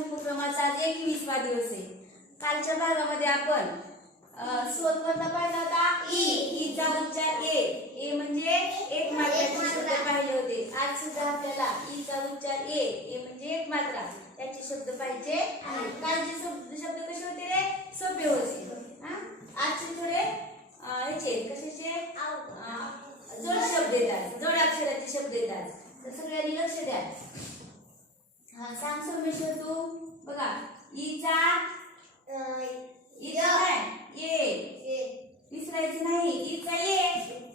उपक्रमाचा आज एकवीसवा दिवस आहे. कालच्या भागामध्ये आपण स्वर पाहिला होता ई ईचा उच्चार ए. ए म्हणजे एक मात्राचे शब्द पाहिले होते. आज सुद्धा आपल्याला ईचा उच्चार ए ए म्हणजे एक मात्रा. त्याचे शब्द पाहिजे कालचे शब्द शब्द कसे होते रे? सोपे होते? आजचे थोडे याचे कशाचे? जोड शब्द येतात. जोड अक्षराचे शब्द येतात. तर सगळ्यांनी लक्ष द्या. सांग सोमेश्वर तू. बघा ईचा काय? ये. विसरायचं नाही. ईचा ये.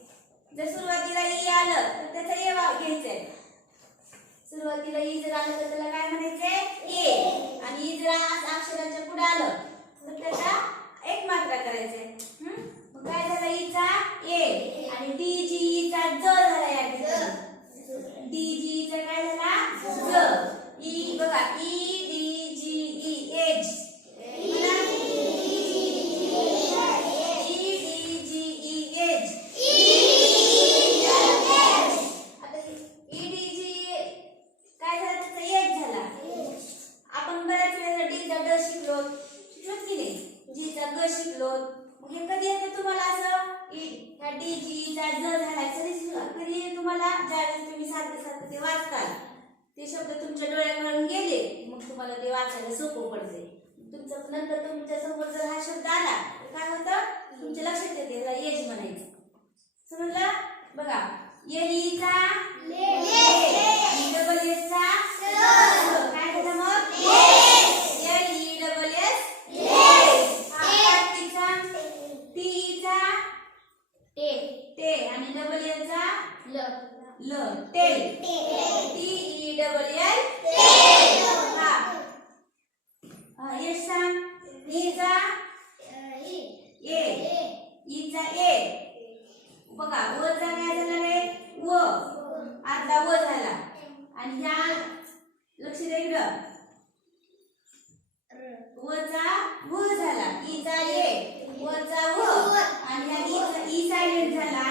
हे कधी येते तुम्हाला असं? ह्या डी जी चा ज झाला कधी कधी तुम्हाला? ज्यावेळेस तुम्ही सारखे सारखे ते वाचताल ते शब्द तुमच्या डोळ्याकडून गेले मग तुम्हाला ते वाचायला सोपं पडते. तुमचं नंतर तुमच्यासमोर जर हा शब्द आला तर काय होतं? तुमच्या लक्षात येते याला एज म्हणायचं. समजलं? बघा. एलीचा ले एसचा काय झालं मग एल ई डबल एस कार्तिकचा टीचा टे आणि डबल एलचा ल tell T E double L हा सांग ईचा ए ईचा ए बघा वचा काय झाला रे? व. आता व झाला. आणि ह्या लक्ष द्या इकडं. वचा व झाला. ईचा ए. वचा व. आणि ह्या ई सायलेंट झाला.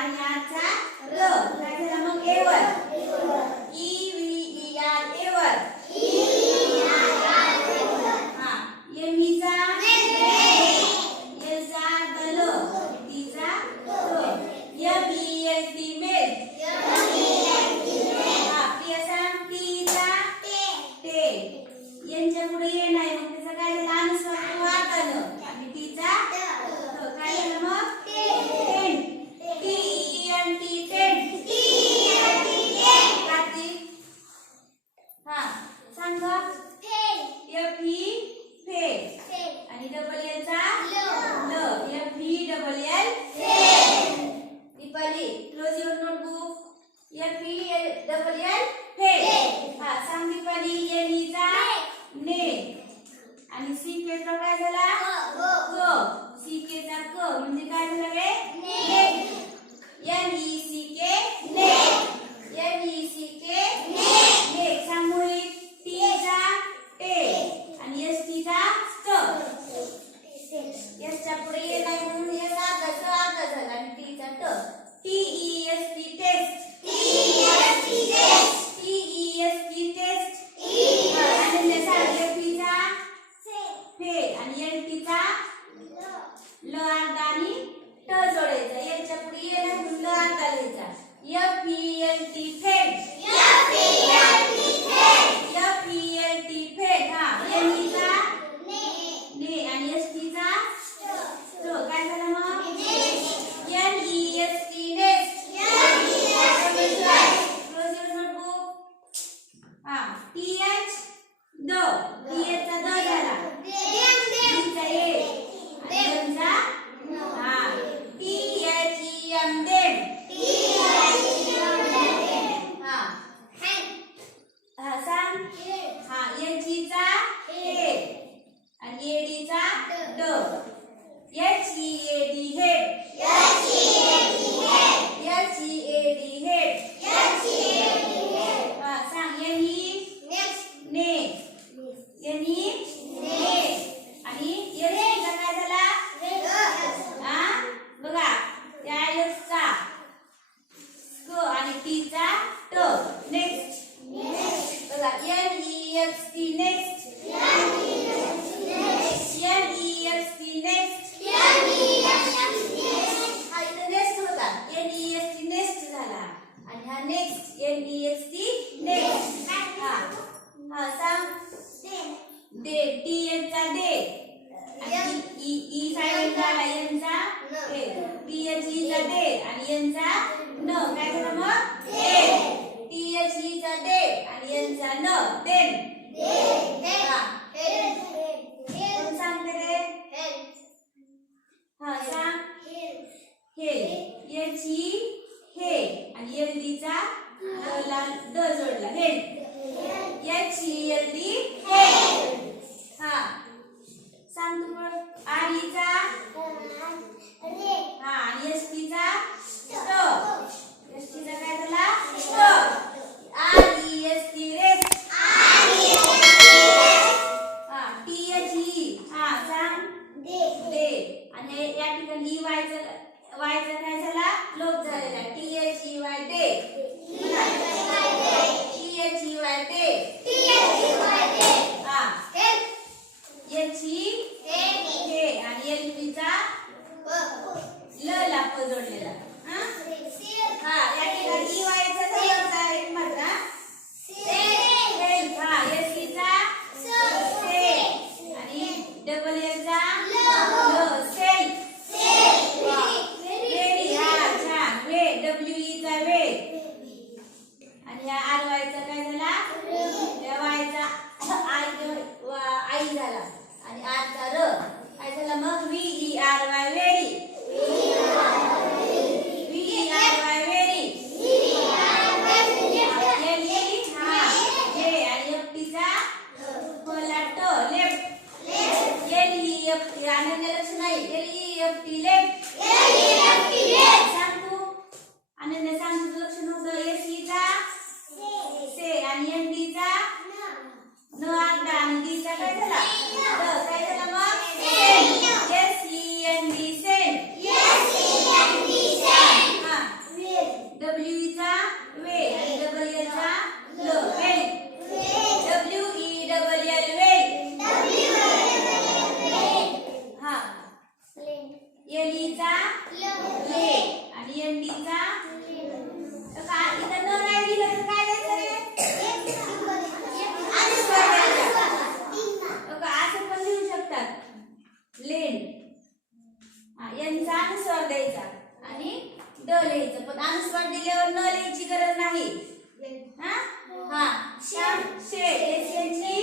一片。好，一，七，三，next N E S T next हा हा सांग डे टी एन चा डे ई ई सायलेंटचा एन चा? पी एच ई चा डे आणि एन चा? न काय झालं मग? टी एच ई चा डे आणि एन चा न देन সে এসেছে